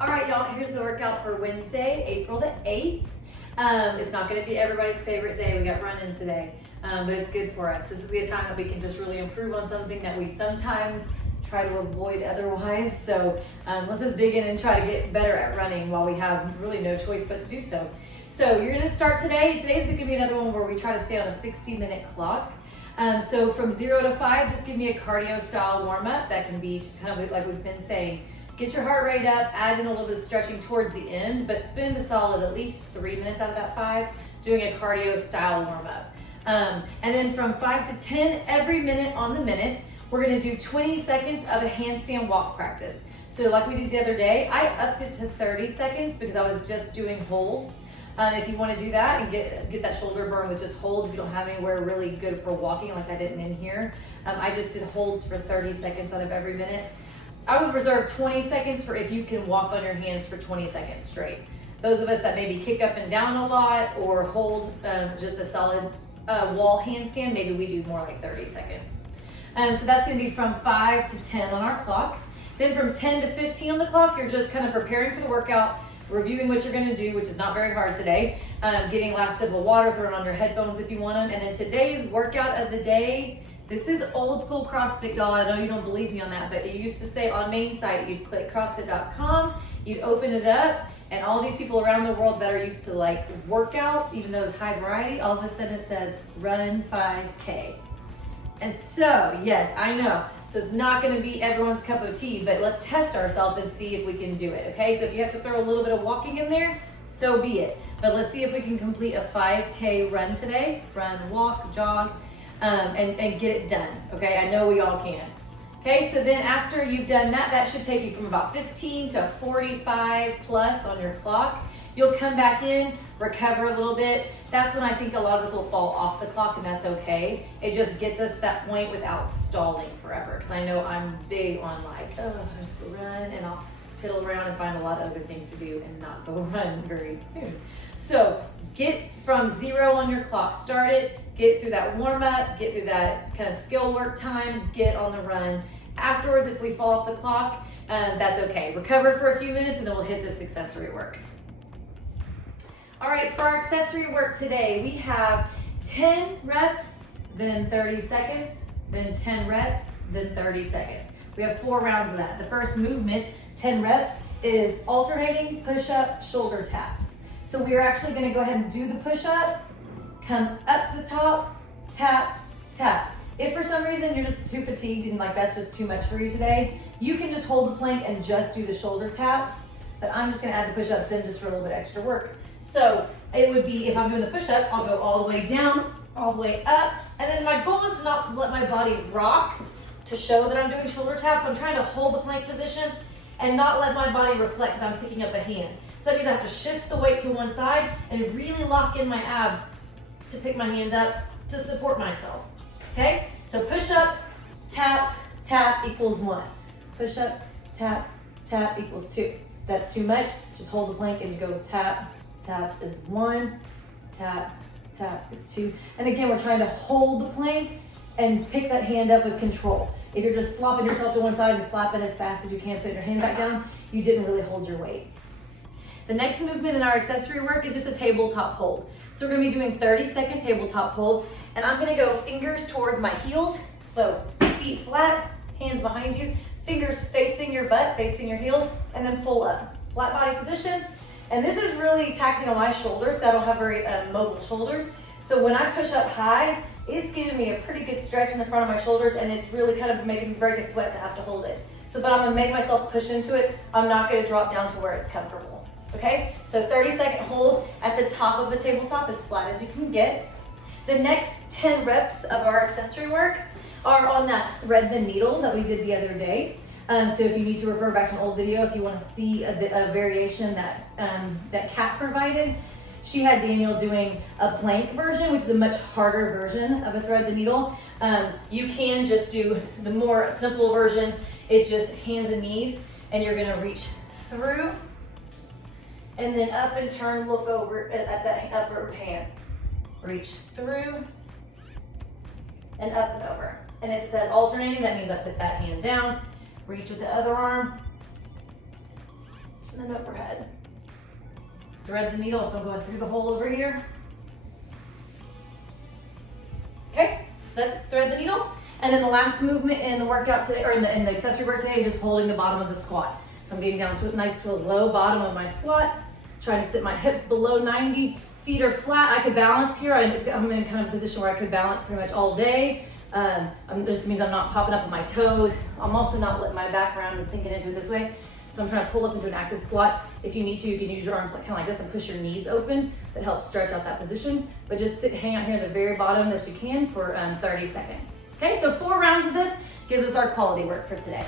All right, y'all, here's the workout for Wednesday, April the 8th. It's not gonna be everybody's favorite day. We got running today, but it's good for us. This is the time that we can just really improve on something that we sometimes try to avoid otherwise. So let's just dig in and try to get better at running while we have really no choice but to do so. So you're gonna start today. Today's gonna be another one where we try to stay on a 60-minute clock. So from 0 to 5, just give me a cardio style warm up. That can be just kind of like we've been saying. Get your heart rate up, add in a little bit of stretching towards the end, but spend a solid at least 3 minutes out of that 5 doing a cardio style warm up. And then from 5 to 10, every minute on the minute, we're gonna do 20 seconds of a handstand walk practice. So like we did the other day, I upped it to 30 seconds because I was just doing holds. If you wanna do that and get that shoulder burn with just holds, if you don't have anywhere really good for walking like I didn't in here, I just did holds for 30 seconds out of every minute. I would reserve 20 seconds for if you can walk on your hands for 20 seconds straight. Those of us that maybe kick up and down a lot or hold just a solid wall handstand, maybe we do more like 30 seconds. So that's gonna be from 5 to 10 on our clock. Then from 10 to 15 on the clock, you're just kind of preparing for the workout, reviewing what you're gonna do, which is not very hard today, getting a last sip of water, throwing on your headphones if you want them. And then today's workout of the day, this is old school CrossFit, y'all. I know you don't believe me on that, but it used to say on main site, you'd click CrossFit.com, you'd open it up, and all these people around the world that are used to like workouts, even though it's high variety, all of a sudden it says run 5K. And so, yes, I know. So it's not gonna be everyone's cup of tea, but let's test ourselves and see if we can do it, okay? So if you have to throw a little bit of walking in there, so be it. But let's see if we can complete a 5K run today. Run, walk, jog. And get it done, okay? I know we all can. Okay, so then after you've done that, that should take you from about 15 to 45 plus on your clock. You'll come back in, recover a little bit. That's when I think a lot of us will fall off the clock, and that's okay. It just gets us to that point without stalling forever. Because I know I'm big on like, oh, I have to run, and I'll piddle around and find a lot of other things to do and not go run very soon. So get from 0 on your clock, start it, get through that warm up, get through that kind of skill work time, get on the run. Afterwards, if we fall off the clock, that's okay. Recover for a few minutes and then we'll hit this accessory work. All right, for our accessory work today, we have 10 reps, then 30 seconds, then 10 reps, then 30 seconds. We have 4 rounds of that. The first movement, 10 reps, is alternating push-up shoulder taps. So we are actually gonna go ahead and do the push-up, come up to the top, tap, tap. If for some reason you're just too fatigued and like that's just too much for you today, you can just hold the plank and just do the shoulder taps, but I'm just gonna add the push-ups in just for a little bit extra work. So it would be, if I'm doing the push-up, I'll go all the way down, all the way up, and then my goal is to not let my body rock to show that I'm doing shoulder taps. I'm trying to hold the plank position and not let my body reflect that I'm picking up a hand. So that means I have to shift the weight to one side and really lock in my abs to pick my hand up to support myself, okay? So push up, tap, tap equals 1. Push up, tap, tap equals 2. That's too much, just hold the plank and go tap, tap is 1, tap, tap is 2. And again, we're trying to hold the plank and pick that hand up with control. If you're just slopping yourself to one side and slap it as fast as you can, put your hand back down, you didn't really hold your weight. The next movement in our accessory work is just a tabletop hold. So we're gonna be doing 30-second tabletop hold, and I'm gonna go fingers towards my heels. So feet flat, hands behind you, fingers facing your butt, facing your heels, and then pull up. Flat body position. And this is really taxing on my shoulders, because I don't have very mobile shoulders. So when I push up high, it's giving me a pretty good stretch in the front of my shoulders, and it's really kind of making me break a sweat to have to hold it. So, but I'm gonna make myself push into it. I'm not gonna drop down to where it's comfortable. Okay, so 30-second hold at the top of the tabletop, as flat as you can get. The next 10 reps of our accessory work are on that thread the needle that we did the other day. So if you need to refer back to an old video, if you want to see a variation that that Kat provided, she had Daniel doing a plank version, which is a much harder version of a thread the needle. You can just do the more simple version. It's just hands and knees, and you're gonna reach through and then up and turn, look over at that upper hand. Reach through and up and over. And if it says alternating, that means I put that hand down, reach with the other arm to and then overhead. Thread the needle, so I'm going through the hole over here. Okay, so that's thread the needle. And then the last movement in the workout today, or in the accessory work today, is just holding the bottom of the squat. So I'm getting down to a low bottom of my squat, trying to sit my hips below 90, feet are flat. I could balance here. I'm in kind of a position where I could balance pretty much all day. This means I'm not popping up with my toes. I'm also not letting my back round and sinking into it this way. So I'm trying to pull up into an active squat. If you need to, you can use your arms kind of like this and push your knees open. That helps stretch out that position. But just hang out here at the very bottom that you can for 30 seconds. Okay, so 4 rounds of this gives us our quality work for today.